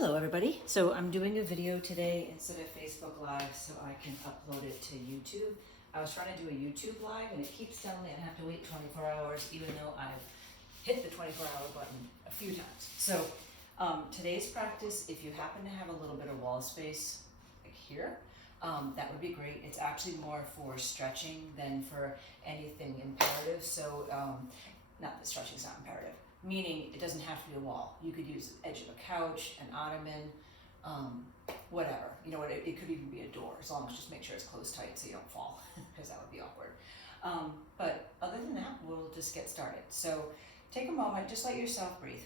Hello everybody. So I'm doing a video today instead of Facebook Live so I can upload it to YouTube. I was trying to do a YouTube Live and it keeps telling me I have to wait 24 hours even though I've hit the 24-hour button a few times. So today's practice, if you happen to have a little bit of wall space like here, that would be great. It's actually more for stretching than for anything imperative. So not that stretching is not imperative. Meaning it doesn't have to be a wall. You could use the edge of a couch, an ottoman, whatever. You know what, it could even be a door, as long as just make sure it's closed tight so you don't fall, because that would be awkward. But other than that, we'll just get started. So take a moment, just let yourself breathe.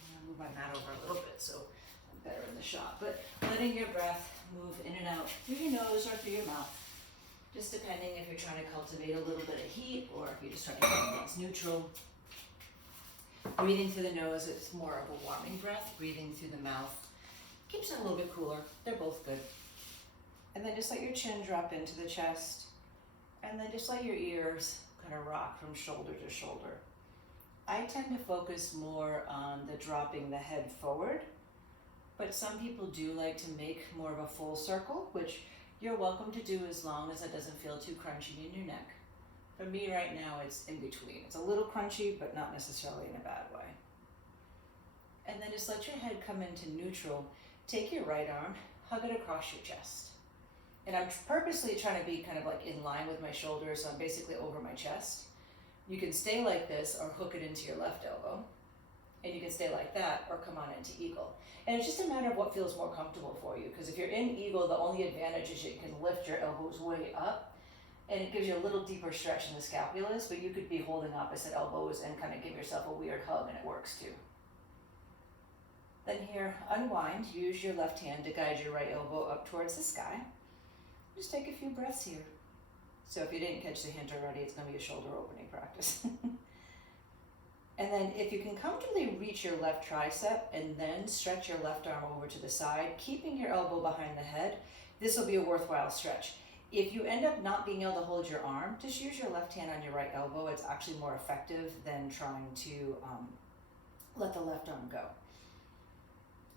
I'm gonna move my mat over a little bit so I'm better in the shot. But letting your breath move in and out through your nose or through your mouth, just depending if you're trying to cultivate a little bit of heat or if you're just trying to keep things neutral. Breathing through the nose, it's more of a warming breath. Breathing through the mouth keeps it a little bit cooler. They're both good. And then just let your chin drop into the chest. And then just let your ears kind of rock from shoulder to shoulder. I tend to focus more on the dropping the head forward, but some people do like to make more of a full circle, which you're welcome to do as long as it doesn't feel too crunchy in your neck. For me right now, it's in between. It's a little crunchy, but not necessarily in a bad way. And then just let your head come into neutral. Take your right arm, hug it across your chest. And I'm purposely trying to be kind of like in line with my shoulders, so I'm basically over my chest. You can stay like this or hook it into your left elbow. And you can stay like that or come on into eagle. And it's just a matter of what feels more comfortable for you. Because if you're in eagle, the only advantage is you can lift your elbows way up. And it gives you a little deeper stretch in the scapulas, but you could be holding opposite elbows and kind of give yourself a weird hug, and it works too. Then here, unwind. Use your left hand to guide your right elbow up towards the sky. Just take a few breaths here. So if you didn't catch the hint already, it's going to be a shoulder opening practice. And then if you can comfortably reach your left tricep and then stretch your left arm over to the side, keeping your elbow behind the head, this will be a worthwhile stretch. If you end up not being able to hold your arm, just use your left hand on your right elbow. It's actually more effective than trying to let the left arm go.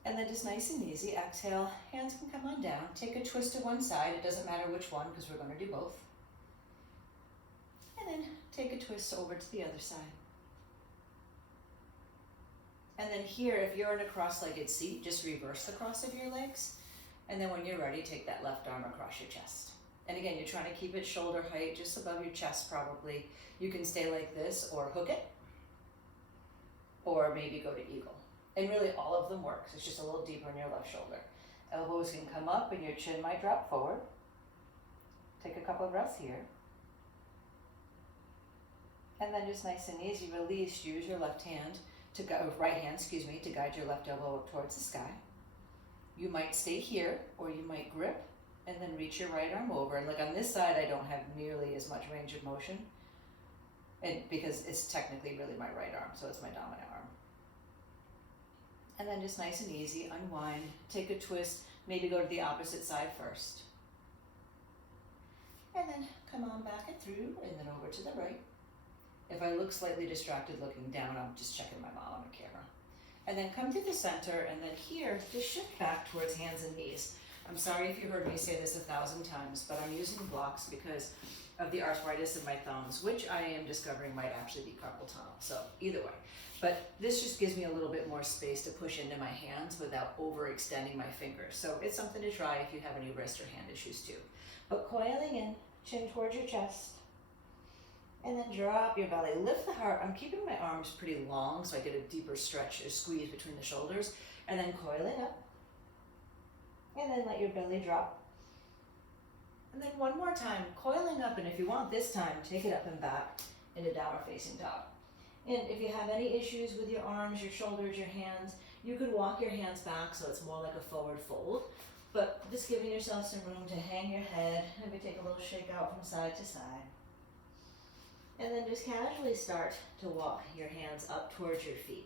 And then just nice and easy, exhale, hands can come on down. Take a twist to one side. It doesn't matter which one because we're going to do both. And then take a twist over to the other side. And then here, if you're in a cross-legged seat, just reverse the cross of your legs. And then when you're ready, take that left arm across your chest. And again, you're trying to keep it shoulder height, just above your chest probably. You can stay like this or hook it, or maybe go to eagle. And really all of them work. It's just a little deeper in your left shoulder. Elbows can come up and your chin might drop forward. Take a couple of breaths here. And then just nice and easy, release. Use your left hand, right hand, to guide your left elbow up towards the sky. You might stay here, or you might grip and then reach your right arm over. And like on this side, I don't have nearly as much range of motion, and because it's technically really my right arm, so it's my dominant arm. And then just nice and easy, unwind, take a twist, maybe go to the opposite side first. And then come on back and through, and then over to the right. If I look slightly distracted looking down, I'm just checking my mom on the camera. And then come to the center, and then here, just shift back towards hands and knees. I'm sorry if you heard me say this 1,000 times, but I'm using blocks because of the arthritis in my thumbs, which I am discovering might actually be carpal tunnel. So either way, but this just gives me a little bit more space to push into my hands without overextending my fingers. So it's something to try if you have any wrist or hand issues too. But coiling in, chin towards your chest, and then drop your belly. Lift the heart. I'm keeping my arms pretty long so I get a deeper stretch or squeeze between the shoulders, and then coiling up. And then let your belly drop. And then one more time, coiling up, and if you want this time, take it up and back into downward facing dog. And if you have any issues with your arms, your shoulders, your hands, you could walk your hands back so it's more like a forward fold, but just giving yourself some room to hang your head, maybe take a little shake out from side to side. And then just casually start to walk your hands up towards your feet.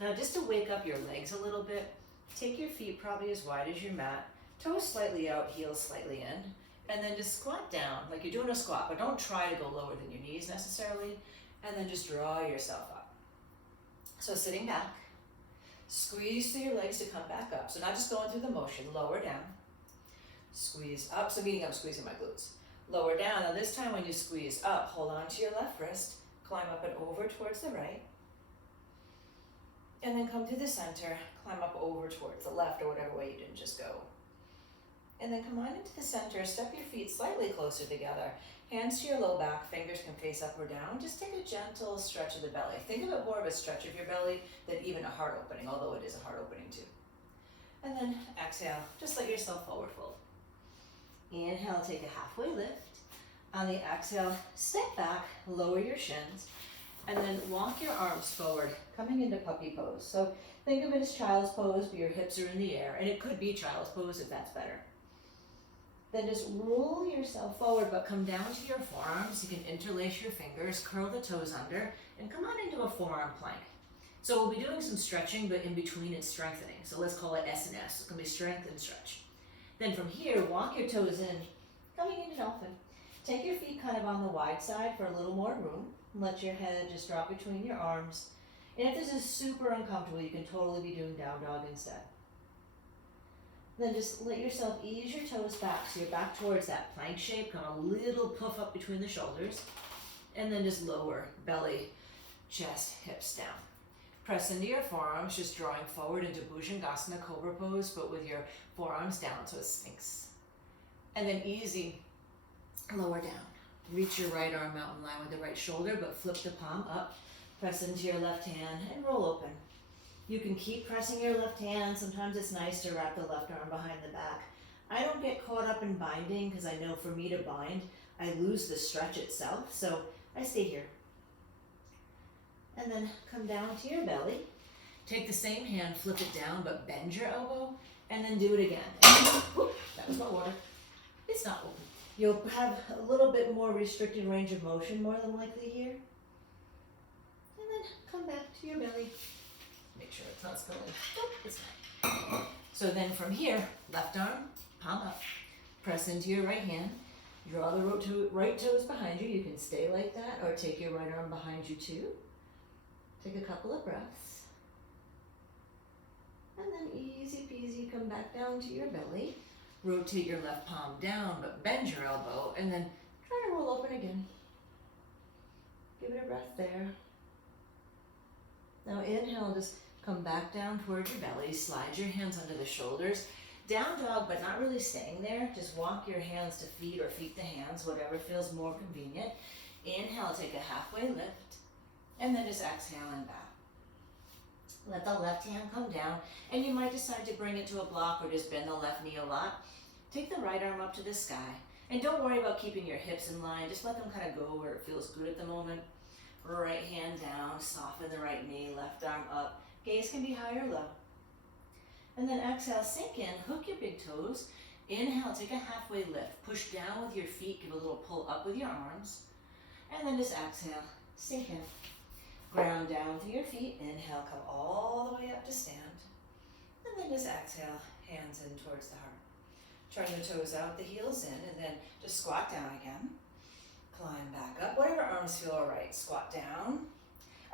Now just to wake up your legs a little bit, take your feet probably as wide as your mat, toes slightly out, heels slightly in, and then just squat down like you're doing a squat, but don't try to go lower than your knees necessarily, and then just draw yourself up. So sitting back, Squeeze through your legs to come back up. So not just going through the motion, lower down, squeeze up. So meaning I'm squeezing my glutes. Lower down. Now this time when you squeeze up, hold on to your left wrist, climb up and over towards the right, and then come through the center, climb up over towards the left or whatever way you didn't just go. And then come on into the center, step your feet slightly closer together. Hands to your low back, fingers can face up or down. Just take a gentle stretch of the belly. Think of it more of a stretch of your belly than even a heart opening, although it is a heart opening too. And then exhale, just let yourself forward fold. Inhale, take a halfway lift. On the exhale, step back, lower your shins, and then walk your arms forward, coming into puppy pose. So think of it as child's pose, but your hips are in the air, and it could be child's pose if that's better. Then just roll yourself forward, but come down to your forearms. You can interlace your fingers, curl the toes under, and come on into a forearm plank. So we'll be doing some stretching, but in between it's strengthening. So let's call it S&S. It's gonna be strength and stretch. Then from here, walk your toes in, coming into dolphin. Take your feet kind of on the wide side for a little more room. Let your head just drop between your arms. And if this is super uncomfortable, you can totally be doing down dog instead. Then just let yourself ease your toes back so you're back towards that plank shape, come a little puff up between the shoulders, and then just lower belly, chest, hips down. Press into your forearms, just drawing forward into Bhujangasana Cobra pose, but with your forearms down, so it's Sphinx. And then easy, lower down. Reach your right arm out in line with the right shoulder, but flip the palm up, press into your left hand, and roll open. You can keep pressing your left hand. Sometimes it's nice to wrap the left arm behind the back. I don't get caught up in binding because I know for me to bind, I lose the stretch itself, so I stay here. And then come down to your belly. Take the same hand, flip it down, but bend your elbow, and then do it again. And, whoop, that was my water. It's not open. You'll have a little bit more restricted range of motion, more than likely here. And then come back to your belly. Make sure it's not spilling. Oh, it's fine. So then from here, left arm, palm up. Press into your right hand. Draw the right toes behind you. You can stay like that or take your right arm behind you too. Take a couple of breaths. And then easy peasy, come back down to your belly. Rotate your left palm down, but bend your elbow, and then try to roll open again. Give it a breath there. Now inhale, just come back down towards your belly, slide your hands under the shoulders. Down dog, but not really staying there. Just walk your hands to feet or feet to hands, whatever feels more convenient. Inhale, take a halfway lift, and then just exhale and back. Let the left hand come down, and you might decide to bring it to a block or just bend the left knee a lot. Take the right arm up to the sky, and don't worry about keeping your hips in line. Just let them kind of go where it feels good at the moment. Right hand down, soften the right knee, left arm up. Gaze can be high or low. And then exhale, sink in, hook your big toes. Inhale, take a halfway lift. Push down with your feet, give a little pull up with your arms. And then just exhale, sink in. Ground down through your feet. Inhale, come all the way up to stand. And then just exhale, hands in towards the heart. Turn the toes out, the heels in, and then just squat down again. Climb back up, whatever arms feel all right. Squat down.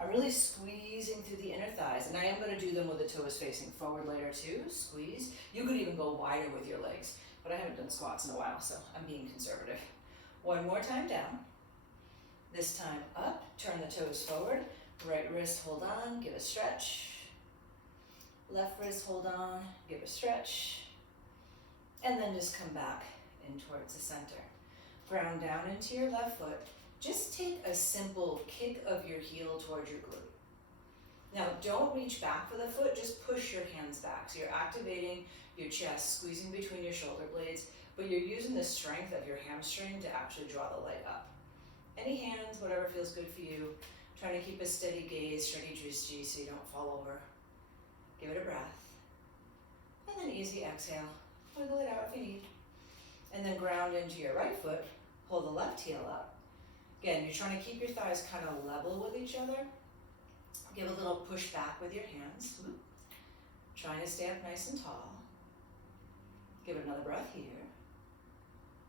I'm really squeezing through the inner thighs, and I am going to do them with the toes facing forward later too. Squeeze. You could even go wider with your legs, but I haven't done squats in a while, so I'm being conservative. One more time down. This time up, turn the toes forward. Right wrist, hold on, give a stretch. Left wrist, hold on, give a stretch. And then just come back in towards the center. Ground down into your left foot. Just take a simple kick of your heel towards your glute. Now don't reach back for the foot, just push your hands back. So you're activating your chest, squeezing between your shoulder blades, but you're using the strength of your hamstring to actually draw the leg up. Any hands, whatever feels good for you. Trying to keep a steady gaze, steady drishti so you don't fall over. Give it a breath. And then easy exhale. Wiggle it out if you need. And then ground into your right foot. Pull the left heel up. Again, you're trying to keep your thighs kind of level with each other. Give a little push back with your hands. Trying to stay up nice and tall. Give it another breath here.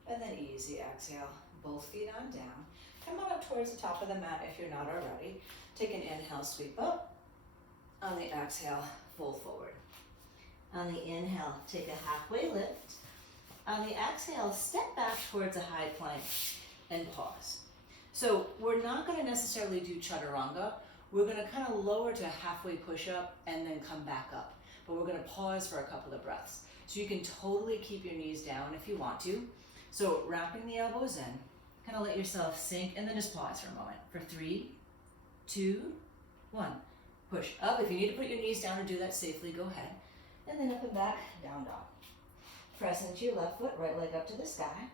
And then easy exhale. Both feet on down. Come on up towards the top of the mat if you're not already. Take an inhale, sweep up. On the exhale, fold forward. On the inhale, take a halfway lift. On the exhale, step back towards a high plank and pause. So we're not going to necessarily do Chaturanga. We're going to kind of lower to a halfway push-up and then come back up. But we're going to pause for a couple of breaths. So you can totally keep your knees down if you want to. So wrapping the elbows in, kind of let yourself sink and then just pause for a moment. For 3, 2, 1. Push up. If you need to put your knees down and do that safely, go ahead. And then up and back, down dog. Press into your left foot, right leg up to the sky.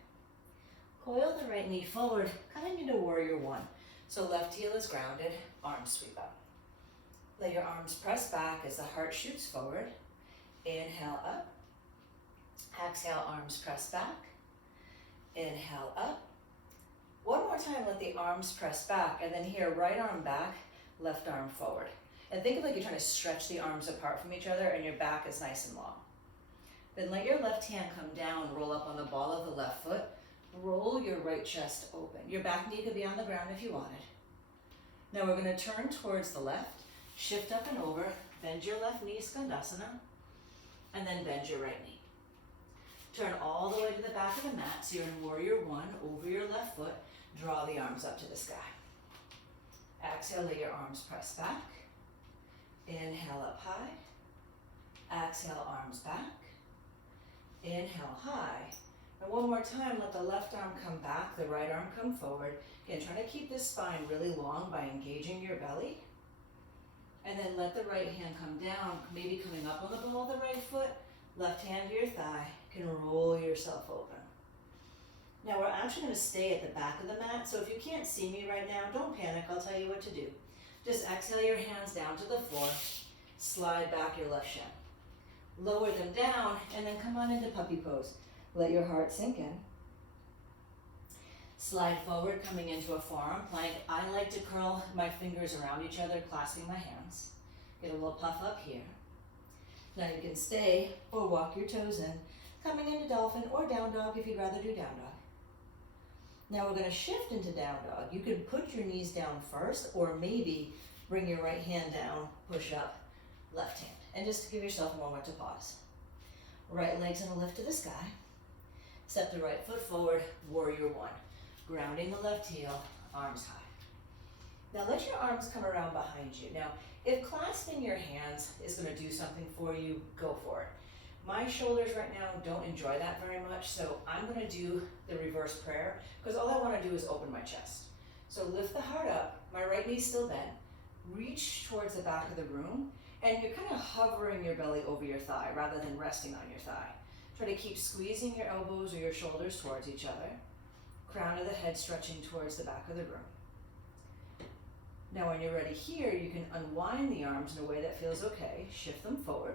Coil the right knee forward, coming into warrior one. So left heel is grounded, arms sweep up. Let your arms press back as the heart shoots forward. Inhale up. Exhale, arms press back. Inhale up. One more time, let the arms press back, and then here, right arm back, left arm forward. And think of like you're trying to stretch the arms apart from each other and your back is nice and long. Then let your left hand come down, roll up on the ball of the left foot. Roll your right chest open. Your back knee could be on the ground if you wanted. Now we're going to turn towards the left, shift up and over, bend your left knee, Skandasana, and then bend your right knee. Turn all the way to the back of the mat, so you're in warrior one, over your left foot, draw the arms up to the sky. Exhale, let your arms press back. Inhale up high. Exhale, arms back. Inhale high. And one more time, let the left arm come back, the right arm come forward. Again, try to keep this spine really long by engaging your belly. And then let the right hand come down, maybe coming up on the ball of the right foot, left hand to your thigh, you can roll yourself open. Now we're actually going to stay at the back of the mat, so if you can't see me right now, don't panic, I'll tell you what to do. Just exhale your hands down to the floor, slide back your left shin. Lower them down, and then come on into puppy pose. Let your heart sink in. Slide forward, coming into a forearm plank. I like to curl my fingers around each other, clasping my hands. Get a little puff up here. Now you can stay or walk your toes in, coming into dolphin or down dog if you'd rather do down dog. Now we're going to shift into down dog. You can put your knees down first, or maybe bring your right hand down, push up, left hand. And just give yourself a moment to pause. Right leg's going to lift to the sky. Step the right foot forward, warrior one. Grounding the left heel, arms high. Now let your arms come around behind you. Now, if clasping your hands is going to do something for you, go for it. My shoulders right now don't enjoy that very much, so I'm going to do the reverse prayer because all I want to do is open my chest. So lift the heart up, my right knee's still bent, reach towards the back of the room, and you're kind of hovering your belly over your thigh rather than resting on your thigh. Try to keep squeezing your elbows or your shoulders towards each other. Crown of the head stretching towards the back of the room. Now when you're ready here, you can unwind the arms in a way that feels okay. Shift them forward.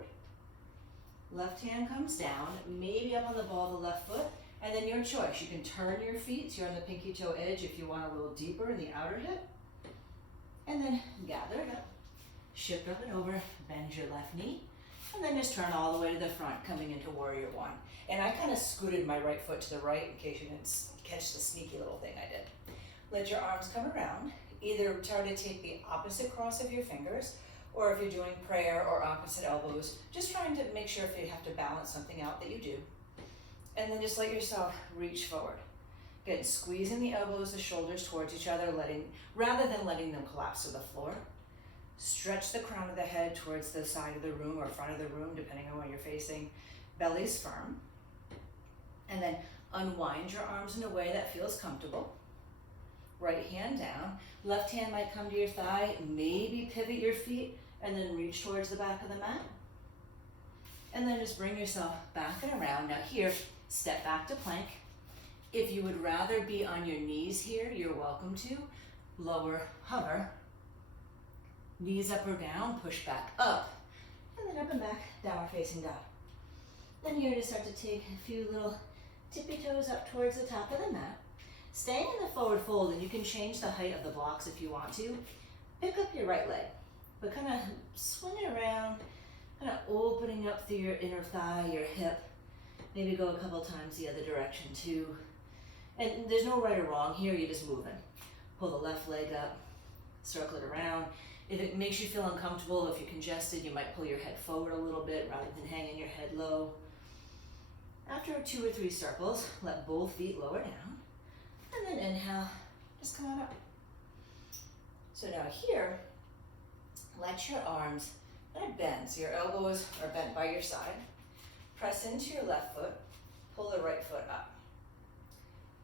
Left hand comes down, maybe up on the ball of the left foot, and then your choice. You can turn your feet so you're on the pinky toe edge if you want a little deeper in the outer hip. And then gather it up. Shift up and over, bend your left knee. And then just turn all the way to the front, coming into warrior one. And I kind of scooted my right foot to the right in case you didn't catch the sneaky little thing I did. Let your arms come around. Either try to take the opposite cross of your fingers, or if you're doing prayer or opposite elbows, just trying to make sure if you have to balance something out that you do. And then just let yourself reach forward. Again, squeezing the elbows, the shoulders towards each other, rather than letting them collapse to the floor. Stretch the crown of the head towards the side of the room or front of the room, depending on where you're facing. Belly's firm. And then unwind your arms in a way that feels comfortable. Right hand down. Left hand might come to your thigh. Maybe pivot your feet and then reach towards the back of the mat. And then just bring yourself back and around. Now here, step back to plank. If you would rather be on your knees here, you're welcome to. Lower, hover. Knees up or down, push back up, and then up and back, downward facing dog. Then you're going to start to take a few little tippy toes up towards the top of the mat. Staying in the forward fold, and you can change the height of the blocks if you want to. Pick up your right leg, but kind of swing it around, kind of opening up through your inner thigh, your hip. Maybe go a couple times the other direction too. And there's no right or wrong here, you're just moving. Pull the left leg up, circle it around. If it makes you feel uncomfortable, if you're congested, you might pull your head forward a little bit rather than hanging your head low. After 2 or 3 circles, let both feet lower down. And then inhale, just come on up. So now here, let your arms kind of bend. So your elbows are bent by your side. Press into your left foot, pull the right foot up.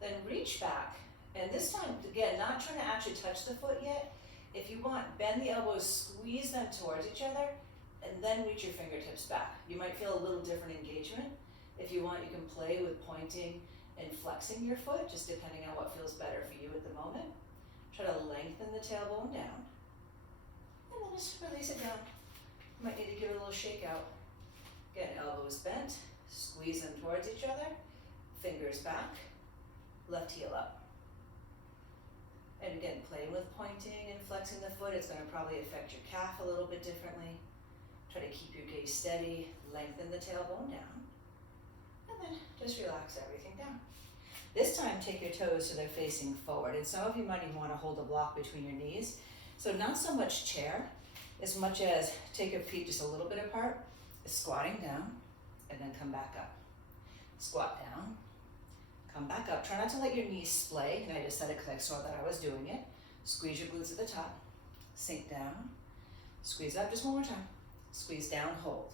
Then reach back, and this time, again, not trying to actually touch the foot yet. If you want, bend the elbows, squeeze them towards each other, and then reach your fingertips back. You might feel a little different engagement. If you want, you can play with pointing and flexing your foot, just depending on what feels better for you at the moment. Try to lengthen the tailbone down, and then just release it down. You might need to give it a little shake out. Again, elbows bent, squeeze them towards each other, fingers back, left heel up. And again, play with pointing and flexing the foot. It's going to probably affect your calf a little bit differently. Try to keep your gaze steady, lengthen the tailbone down, and then just relax everything down. This time, take your toes so they're facing forward. And some of you might even want to hold a block between your knees. So not so much chair, as much as take your feet just a little bit apart, squatting down, and then come back up. Squat down, come back up. Try not to let your knees splay, and I just said it because I saw that I was doing it. Squeeze your glutes at the top, sink down, squeeze up, just one more time. Squeeze down, hold.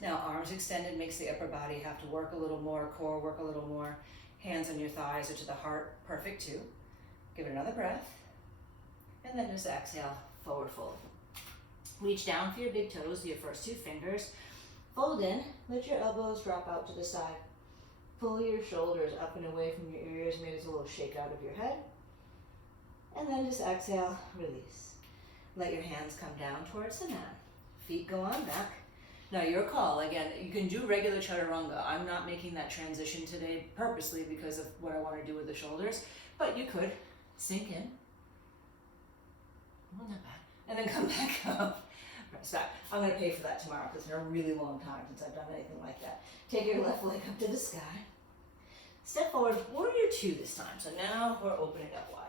Now arms extended makes the upper body have to work a little more, core work a little more. Hands on your thighs or to the heart, perfect too. Give it another breath, and then just exhale, forward fold. Reach down for your big toes, your first 2 fingers. Fold in, let your elbows drop out to the side. Pull your shoulders up and away from your ears, maybe it's a little shake out of your head. And then just exhale, release. Let your hands come down towards the mat. Feet go on back. Now your call, again, you can do regular Chaturanga. I'm not making that transition today purposely because of what I want to do with the shoulders, but you could sink in. Well, not bad. And then come back up. Press back. I'm going to pay for that tomorrow because it's been a really long time since I've done anything like that. Take your left leg up to the sky. Step forward, warrior 2 this time. So now we're opening up wide.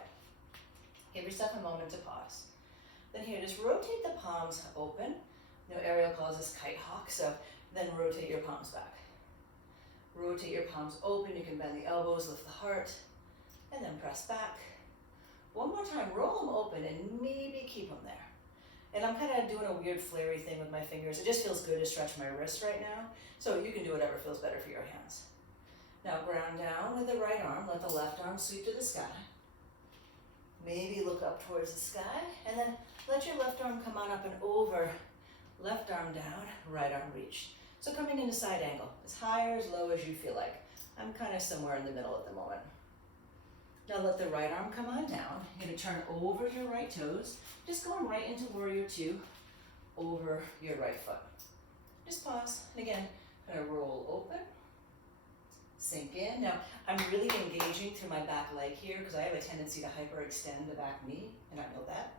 Give yourself a moment to pause. Then here, just rotate the palms open. You know, Ariel calls this kite hawk, so then rotate your palms back. Rotate your palms open. You can bend the elbows, lift the heart, and then press back. One more time, roll them open and maybe keep them there. And I'm kind of doing a weird flary thing with my fingers. It just feels good to stretch my wrist right now. So you can do whatever feels better for your hands. Now ground down with the right arm. Let the left arm sweep to the sky. Maybe look up towards the sky. And then let your left arm come on up and over. Left arm down, right arm reach. So coming into side angle, as high or as low as you feel like. I'm kind of somewhere in the middle at the moment. Now let the right arm come on down. You're going to turn over your right toes, just going right into warrior 2, over your right foot. Just pause, and again, kind of roll open, sink in. Now, I'm really engaging through my back leg here because I have a tendency to hyperextend the back knee, and I know that.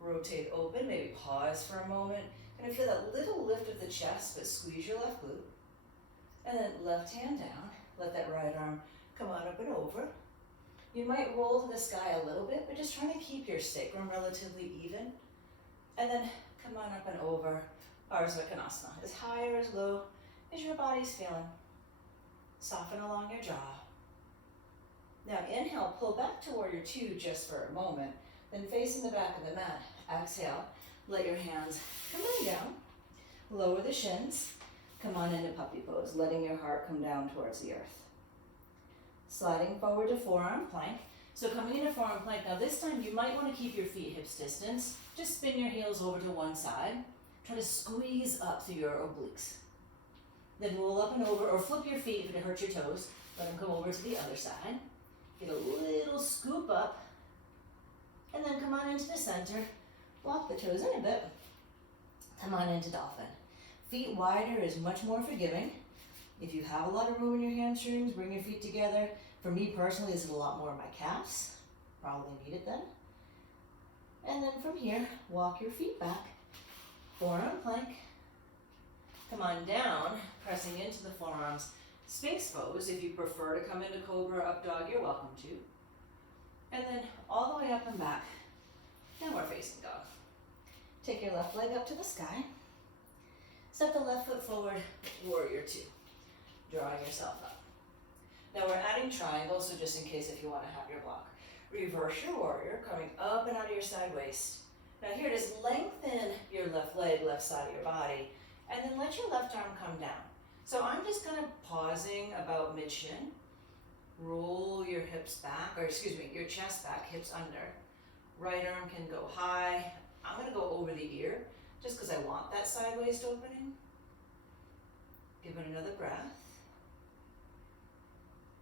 Rotate open, maybe pause for a moment. Kind of feel that little lift of the chest, but squeeze your left glute. And then left hand down, let that right arm come on up and over. You might roll to the sky a little bit, but just trying to keep your sacrum relatively even. And then come on up and over Ardha Konasana, as high or as low as your body's feeling. Soften along your jaw. Now inhale, pull back to warrior 2 just for a moment, then facing the back of the mat. Exhale, let your hands come on down, lower the shins, come on into puppy pose, letting your heart come down towards the earth. Sliding forward to forearm plank. So coming into forearm plank, now this time you might want to keep your feet hips distance. Just spin your heels over to one side. Try to squeeze up through your obliques. Then roll up and over, or flip your feet if it hurts your toes. Let them come over to the other side. Get a little scoop up, and then come on into the center. Walk the toes in a bit. Come on into dolphin. Feet wider is much more forgiving. If you have a lot of room in your hamstrings, bring your feet together. For me personally, this is a lot more of my calves. Probably need it then. And then from here, walk your feet back. Forearm plank. Come on down, pressing into the forearms. Sphinx pose. If you prefer to come into cobra, up dog, you're welcome to. And then all the way up and back. Downward facing dog. Take your left leg up to the sky. Step the left foot forward, warrior two. Drawing yourself up. Now we're adding triangles, so just in case if you want to have your block. Reverse your warrior, coming up and out of your side waist. Now here it is, lengthen your left leg, left side of your body, and then let your left arm come down. So I'm just kind of pausing about mid-shin. Roll your hips back, or excuse me, your chest back, hips under. Right arm can go high. I'm gonna go over the ear, just because I want that side waist opening. Give it another breath.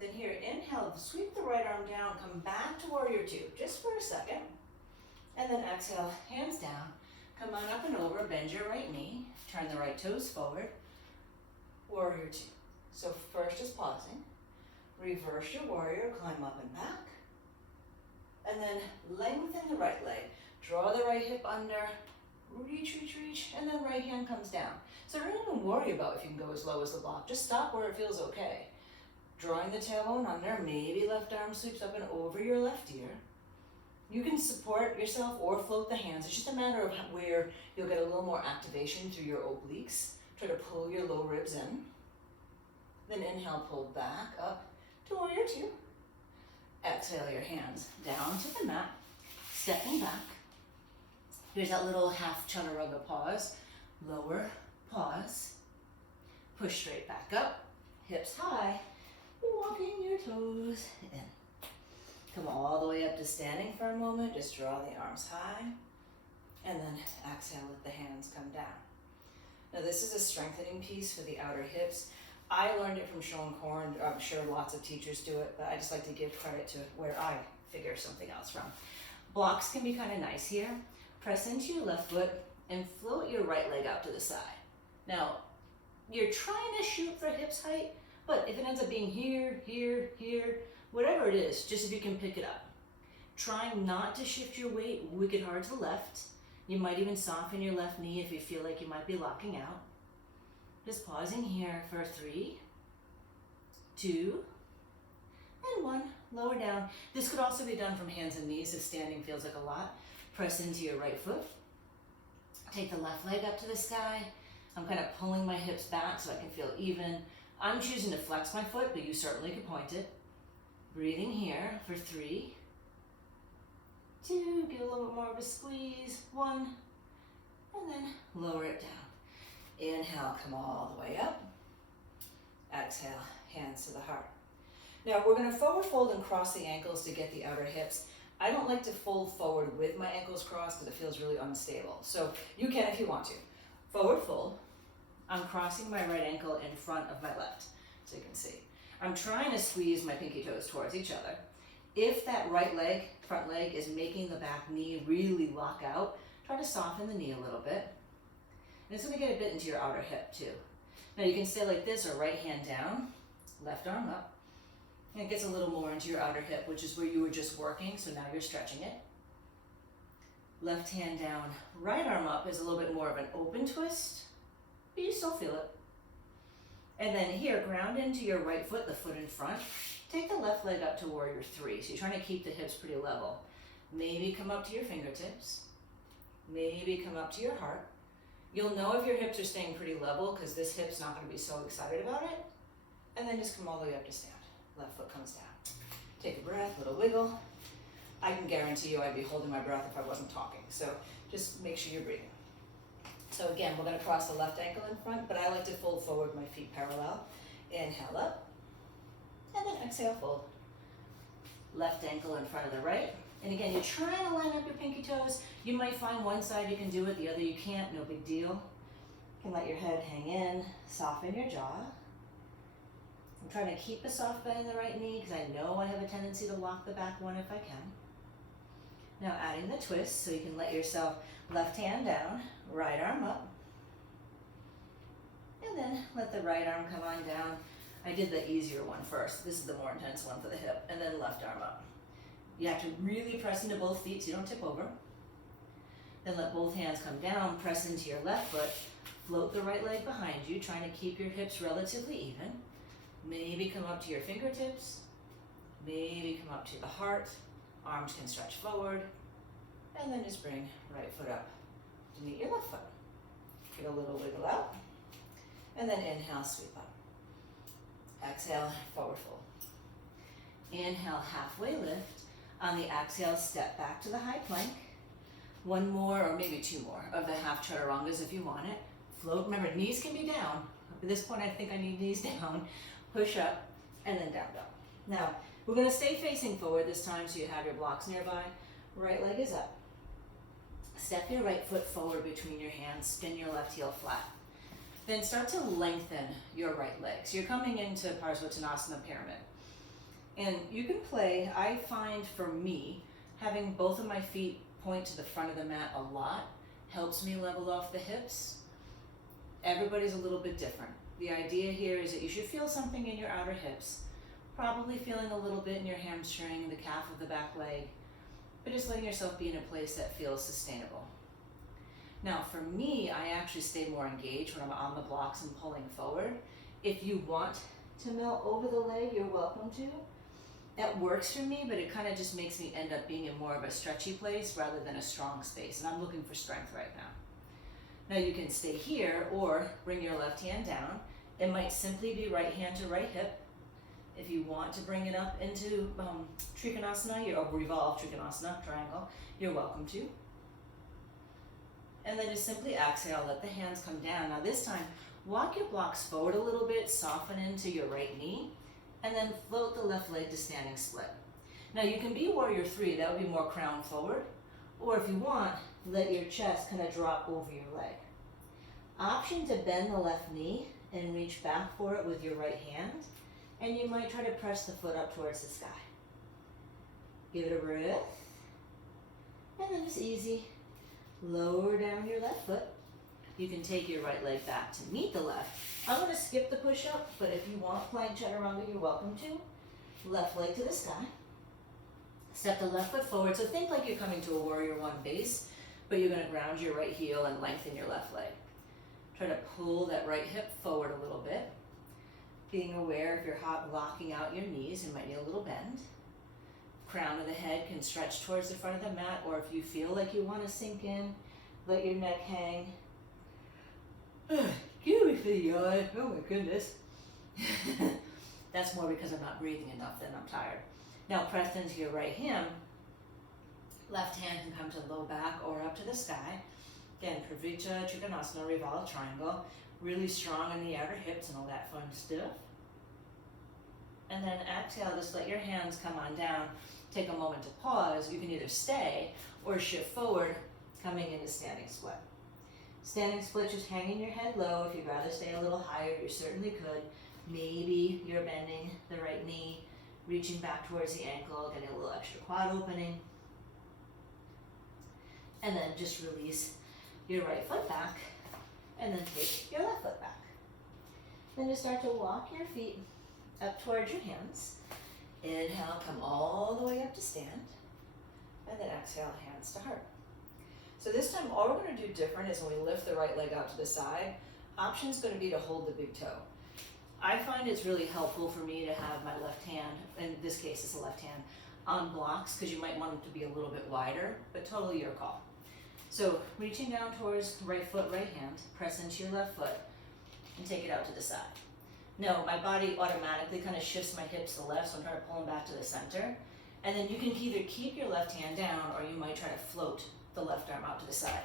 Then here, inhale, sweep the right arm down, come back to warrior two, just for a second. And then exhale, hands down, come on up and over, bend your right knee, turn the right toes forward, warrior two. So first just pausing, reverse your warrior, climb up and back, and then lengthen the right leg, draw the right hip under, reach, reach, reach, and then right hand comes down. So don't even worry about if you can go as low as the block, just stop where it feels okay. Drawing the tailbone under, maybe left arm sweeps up and over your left ear. You can support yourself or float the hands. It's just a matter of where you'll get a little more activation through your obliques. Try to pull your low ribs in. Then inhale, pull back up to warrior two. Exhale your hands down to the mat, stepping back. Here's that little half chaturanga pause. Lower, pause. Push straight back up, hips high. Walking your toes in. Come all the way up to standing for a moment. Just draw the arms high. And then exhale, let the hands come down. Now this is a strengthening piece for the outer hips. I learned it from Sean Korn. I'm sure lots of teachers do it, but I just like to give credit to where I figure something else from. Blocks can be kind of nice here. Press into your left foot and float your right leg out to the side. Now, you're trying to shoot for hips height, but if it ends up being here, here, here, whatever it is, just if you can pick it up. Trying not to shift your weight wicked hard to the left. You might even soften your left knee if you feel like you might be locking out. Just pausing here for 3, 2, and 1. Lower down. This could also be done from hands and knees if standing feels like a lot. Press into your right foot. Take the left leg up to the sky. I'm kind of pulling my hips back so I can feel even. I'm choosing to flex my foot, but you certainly could point it. Breathing here for 3, 2, get a little bit more of a squeeze, 1, and then lower it down. Inhale, come all the way up. Exhale, hands to the heart. Now we're gonna forward fold and cross the ankles to get the outer hips. I don't like to fold forward with my ankles crossed because it feels really unstable. So you can if you want to. Forward fold. I'm crossing my right ankle in front of my left, so you can see. I'm trying to squeeze my pinky toes towards each other. If that right leg, front leg, is making the back knee really lock out, try to soften the knee a little bit. And it's gonna get a bit into your outer hip too. Now you can stay like this or right hand down, left arm up. And it gets a little more into your outer hip, which is where you were just working, so now you're stretching it. Left hand down, right arm up is a little bit more of an open twist, but you still feel it. And then here, ground into your right foot, the foot in front. Take the left leg up to warrior 3. So you're trying to keep the hips pretty level. Maybe come up to your fingertips. Maybe come up to your heart. You'll know if your hips are staying pretty level because this hip's not going to be so excited about it. And then just come all the way up to stand. Left foot comes down. Take a breath, little wiggle. I can guarantee you I'd be holding my breath if I wasn't talking. So just make sure you're breathing. So again, we're going to cross the left ankle in front, but I like to fold forward, my feet parallel. Inhale up, and then exhale, fold. Left ankle in front of the right. And again, you're trying to line up your pinky toes. You might find one side you can do it, the other you can't, no big deal. You can let your head hang in, soften your jaw. I'm trying to keep a soft bend in the right knee because I know I have a tendency to lock the back one if I can. Now adding the twist, so you can let yourself left hand down, right arm up, and then let the right arm come on down. I did the easier one first. This is the more intense one for the hip, and then left arm up. You have to really press into both feet so you don't tip over. Then let both hands come down, press into your left foot, float the right leg behind you, trying to keep your hips relatively even. Maybe come up to your fingertips, maybe come up to the heart, arms can stretch forward, and then just bring right foot up to meet your left foot. Get a little wiggle out. And then inhale, sweep up. Exhale, forward fold. Inhale, halfway lift. On the exhale, step back to the high plank. One more, or maybe two more, of the half chaturangas if you want it. Float, remember, knees can be down. At this point, I think I need knees down. Push up, and then down dog. Now, we're gonna stay facing forward this time so you have your blocks nearby. Right leg is up. Step your right foot forward between your hands, spin your left heel flat. Then start to lengthen your right leg. So you're coming into Parsvottanasana pyramid. And you can play, I find for me, having both of my feet point to the front of the mat a lot helps me level off the hips. Everybody's a little bit different. The idea here is that you should feel something in your outer hips, probably feeling a little bit in your hamstring, the calf of the back leg, but just letting yourself be in a place that feels sustainable. Now for me, I actually stay more engaged when I'm on the blocks and pulling forward. If you want to mill over the leg, you're welcome to. That works for me, but it kind of just makes me end up being in more of a stretchy place rather than a strong space, and I'm looking for strength right now. Now you can stay here or bring your left hand down. It might simply be right hand to right hip. If you want to bring it up into Trikonasana, or revolve Trikonasana, triangle, you're welcome to. And then just simply exhale, let the hands come down. Now this time, walk your blocks forward a little bit, soften into your right knee, and then float the left leg to standing split. Now you can be warrior three, that would be more crown forward, or if you want, let your chest kind of drop over your leg. Option to bend the left knee and reach back for it with your right hand, and you might try to press the foot up towards the sky. Give it a breath, and then just easy, lower down your left foot. You can take your right leg back to meet the left. I'm going to skip the push-up, but if you want plank chaturanga, you're welcome to. Left leg to the sky. Step the left foot forward. So think like you're coming to a warrior one base, but you're going to ground your right heel and lengthen your left leg. Try to pull that right hip forward a little bit. Being aware if you're locking out your knees, you might need a little bend. Crown of the head can stretch towards the front of the mat, or if you feel like you want to sink in, let your neck hang. Excuse me for the yawn. Oh my goodness. That's more because I'm not breathing enough than I'm tired. Now press into your right hand. Left hand can come to low back or up to the sky. Again, Pravritta Trikonasana, revolve triangle. Really strong in the outer hips and all that fun stuff. And then exhale, just let your hands come on down. Take a moment to pause. You can either stay or shift forward, coming into standing split. Standing split, just hanging your head low. If you'd rather stay a little higher, you certainly could. Maybe you're bending the right knee, reaching back towards the ankle, getting a little extra quad opening. And then just release your right foot back, and then take your left foot back. Then just start to walk your feet up towards your hands. Inhale, come all the way up to stand, and then exhale, hands to heart. So this time, all we're going to do different is when we lift the right leg out to the side, option's going to be to hold the big toe. I find it's really helpful for me to have my left hand, in this case it's the left hand, on blocks, because you might want them to be a little bit wider, but totally your call. So reaching down towards right foot, right hand, press into your left foot, and take it out to the side. No, my body automatically kind of shifts my hips to the left, so I'm trying to pull them back to the center. And then you can either keep your left hand down, or you might try to float the left arm out to the side.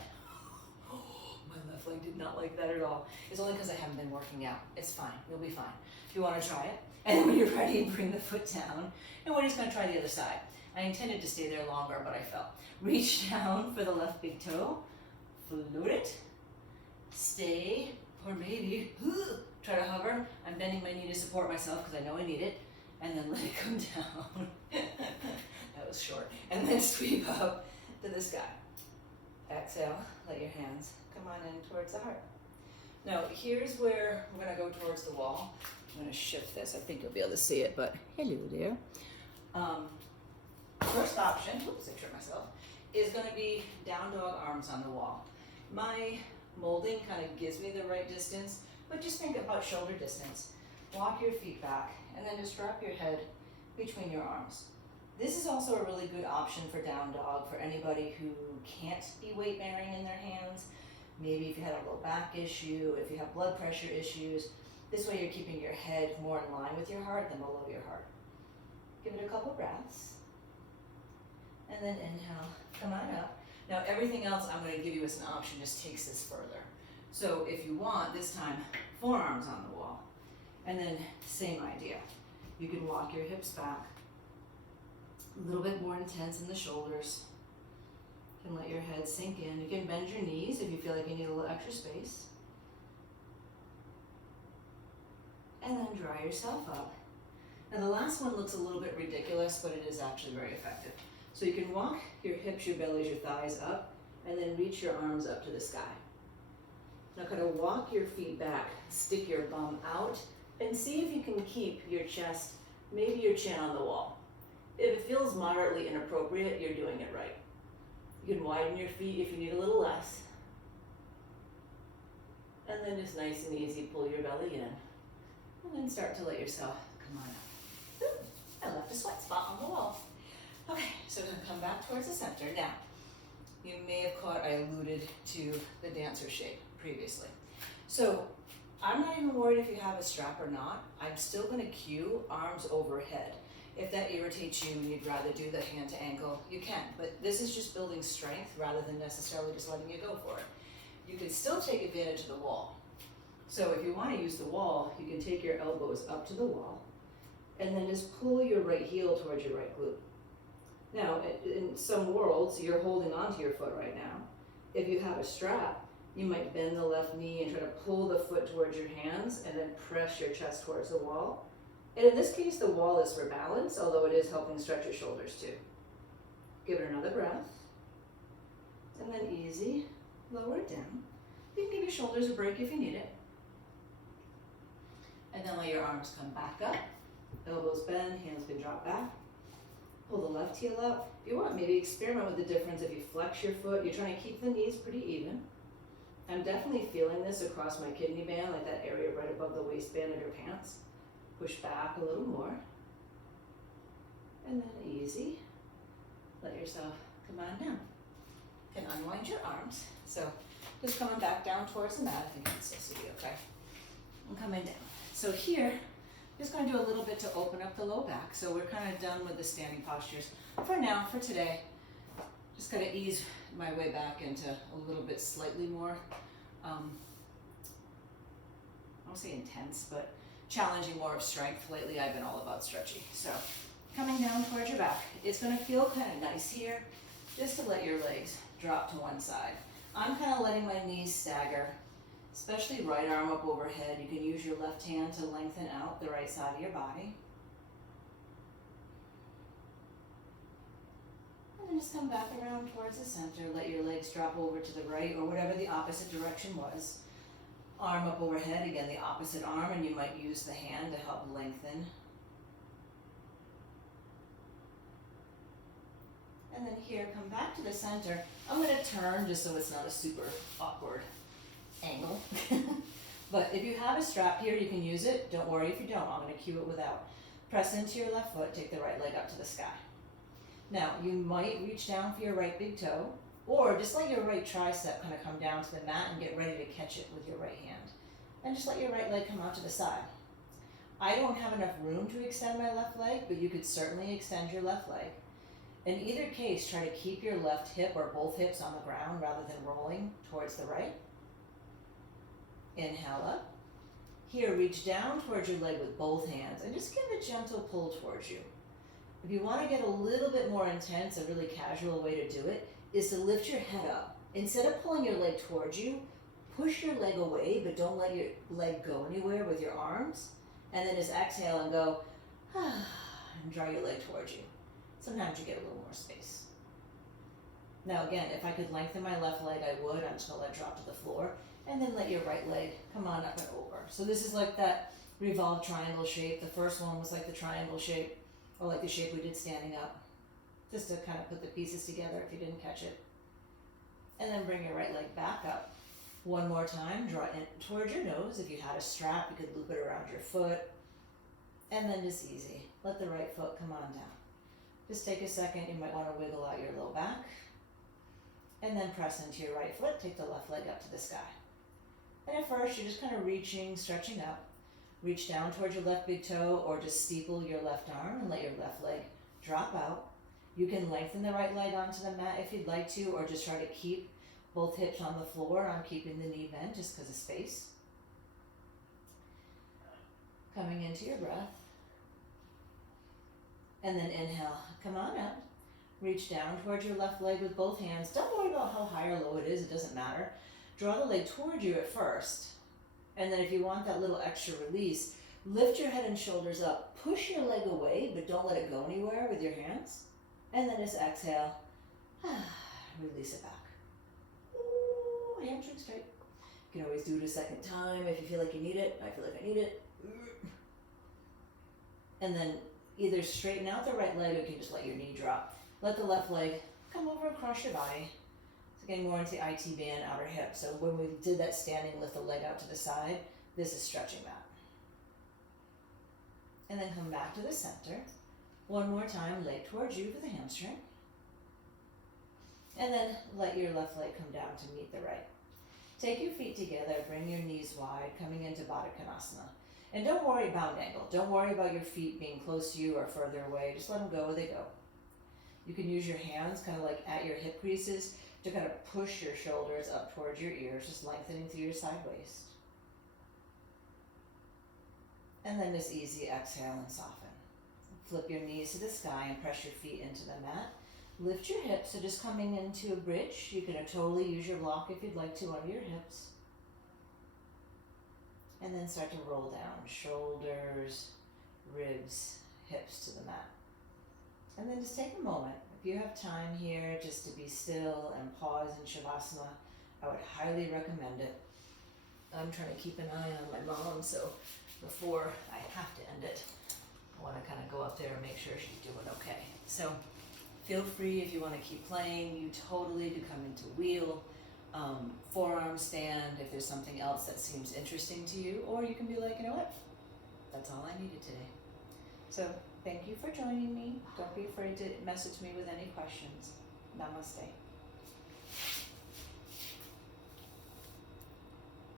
My left leg did not like that at all. It's only because I haven't been working out. It's fine, you'll be fine. If you want to try it, and then when you're ready, bring the foot down, and we're just going to try the other side. I intended to stay there longer, but I fell. Reach down for the left big toe, float it, stay, or maybe try to hover. I'm bending my knee to support myself because I know I need it, and then let it come down. That was short. And then sweep up to the sky. Exhale, let your hands come on in towards the heart. Now, here's where we're going to go towards the wall. I'm going to shift this. I think you'll be able to see it, but hello there. First option, oops, I tripped myself, is going to be down dog, arms on the wall. My molding kind of gives me the right distance, but just think about shoulder distance. Walk your feet back, and then just drop your head between your arms. This is also a really good option for down dog for anybody who can't be weight bearing in their hands. Maybe if you had a low back issue, if you have blood pressure issues. This way you're keeping your head more in line with your heart than below your heart. Give it a couple breaths. And then inhale, come on up. Now everything else I'm going to give you as an option just takes this further. So if you want, this time, forearms on the wall. And then same idea. You can walk your hips back. A little bit more intense in the shoulders. You can let your head sink in. You can bend your knees if you feel like you need a little extra space. And then dry yourself up. Now the last one looks a little bit ridiculous, but it is actually very effective. So you can walk your hips, your bellies, your thighs up, and then reach your arms up to the sky. Now kind of walk your feet back, stick your bum out, and see if you can keep your chest, maybe your chin on the wall. If it feels moderately inappropriate, you're doing it right. You can widen your feet if you need a little less. And then just nice and easy, pull your belly in. And then start to let yourself come on up. Ooh, I left a sweat spot on the wall. Okay, so we're gonna come back towards the center. Now, you may have caught I alluded to the dancer shape previously. So I'm not even worried if you have a strap or not. I'm still gonna cue arms overhead. If that irritates you and you'd rather do the hand to ankle, you can. But this is just building strength rather than necessarily just letting you go for it. You can still take advantage of the wall. So if you want to use the wall, you can take your elbows up to the wall and then just pull your right heel towards your right glute. Now, in some worlds, you're holding onto your foot right now. If you have a strap, you might bend the left knee and try to pull the foot towards your hands and then press your chest towards the wall. And in this case, the wall is for balance, although it is helping stretch your shoulders too. Give it another breath. And then easy, lower it down. You can give your shoulders a break if you need it. And then let your arms come back up. Elbows bend, hands can drop back. Pull the left heel up. If you want, maybe experiment with the difference. If you flex your foot, you're trying to keep the knees pretty even. I'm definitely feeling this across my kidney band, like that area right above the waistband of your pants. Push back a little more. And then easy. Let yourself come on down. You can unwind your arms. So just coming back down towards the mat. I think it's supposed to be okay. And coming down. So here, just going to do a little bit to open up the low back. So we're kind of done with the standing postures. For now, for today, just got to ease my way back into a little bit slightly more, I won't say intense, but challenging more of strength. Lately, I've been all about stretchy. So coming down towards your back. It's going to feel kind of nice here, just to let your legs drop to one side. I'm kind of letting my knees stagger, especially right arm up overhead. You can use your left hand to lengthen out the right side of your body. And then just come back around towards the center. Let your legs drop over to the right or whatever the opposite direction was. Arm up overhead, again the opposite arm, and you might use the hand to help lengthen. And then here, come back to the center. I'm going to turn just so it's not a super awkward angle. But if you have a strap here, you can use it. Don't worry if you don't. I'm going to cue it without. Press into your left foot, take the right leg up to the sky. Now, you might reach down for your right big toe, or just let your right tricep kind of come down to the mat and get ready to catch it with your right hand. And just let your right leg come out to the side. I don't have enough room to extend my left leg, but you could certainly extend your left leg. In either case, try to keep your left hip or both hips on the ground rather than rolling towards the right. Inhale up. Here, reach down towards your leg with both hands and just give a gentle pull towards you. If you want to get a little bit more intense, a really casual way to do it is to lift your head up. Instead of pulling your leg towards you, push your leg away, but don't let your leg go anywhere with your arms. And then just exhale and go, and draw your leg towards you. Sometimes you get a little more space. Now again, if I could lengthen my left leg, I would. I'm just going to let it drop to the floor. And then let your right leg come on up and over. So this is like that revolved triangle shape. The first one was like the triangle shape, or like the shape we did standing up. Just to kind of put the pieces together if you didn't catch it. And then bring your right leg back up. One more time, draw in towards your nose. If you had a strap, you could loop it around your foot. And then just easy. Let the right foot come on down. Just take a second. You might want to wiggle out your low back. And then press into your right foot, take the left leg up to the sky. And at first, you're just kind of reaching, stretching up. Reach down towards your left big toe or just steeple your left arm and let your left leg drop out. You can lengthen the right leg onto the mat if you'd like to, or just try to keep both hips on the floor. I'm keeping the knee bent just because of space. Coming into your breath. And then inhale, come on up. Reach down towards your left leg with both hands. Don't worry about how high or low it is, it doesn't matter. Draw the leg towards you at first. And then if you want that little extra release, lift your head and shoulders up. Push your leg away, but don't let it go anywhere with your hands. And then just exhale. Release it back. Ooh, hamstring straight. You can always do it a second time if you feel like you need it. I feel like I need it. And then either straighten out the right leg or you can just let your knee drop. Let the left leg come over across your body. So getting more into the IT band, outer hip. So when we did that standing, lift the leg out to the side, this is stretching that. And then come back to the center. One more time, leg towards you for the hamstring. And then let your left leg come down to meet the right. Take your feet together, bring your knees wide, coming into Baddha Konasana. And don't worry about angle. Don't worry about your feet being close to you or further away. Just let them go where they go. You can use your hands kind of like at your hip creases to kind of push your shoulders up towards your ears, just lengthening through your side waist. And then just easy exhale and soften. Flip your knees to the sky and press your feet into the mat. Lift your hips, so just coming into a bridge. You can totally use your block if you'd like to under your hips. And then start to roll down, shoulders, ribs, hips to the mat. And then just take a moment. If you have time here just to be still and pause in Shavasana, I would highly recommend it. I'm trying to keep an eye on my mom, so before I have to end it, I want to kind of go up there and make sure she's doing okay. So feel free if you want to keep playing. You totally could come into wheel, forearm stand if there's something else that seems interesting to you, or you can be like, you know what, that's all I needed today. So thank you for joining me. Don't be afraid to message me with any questions. Namaste.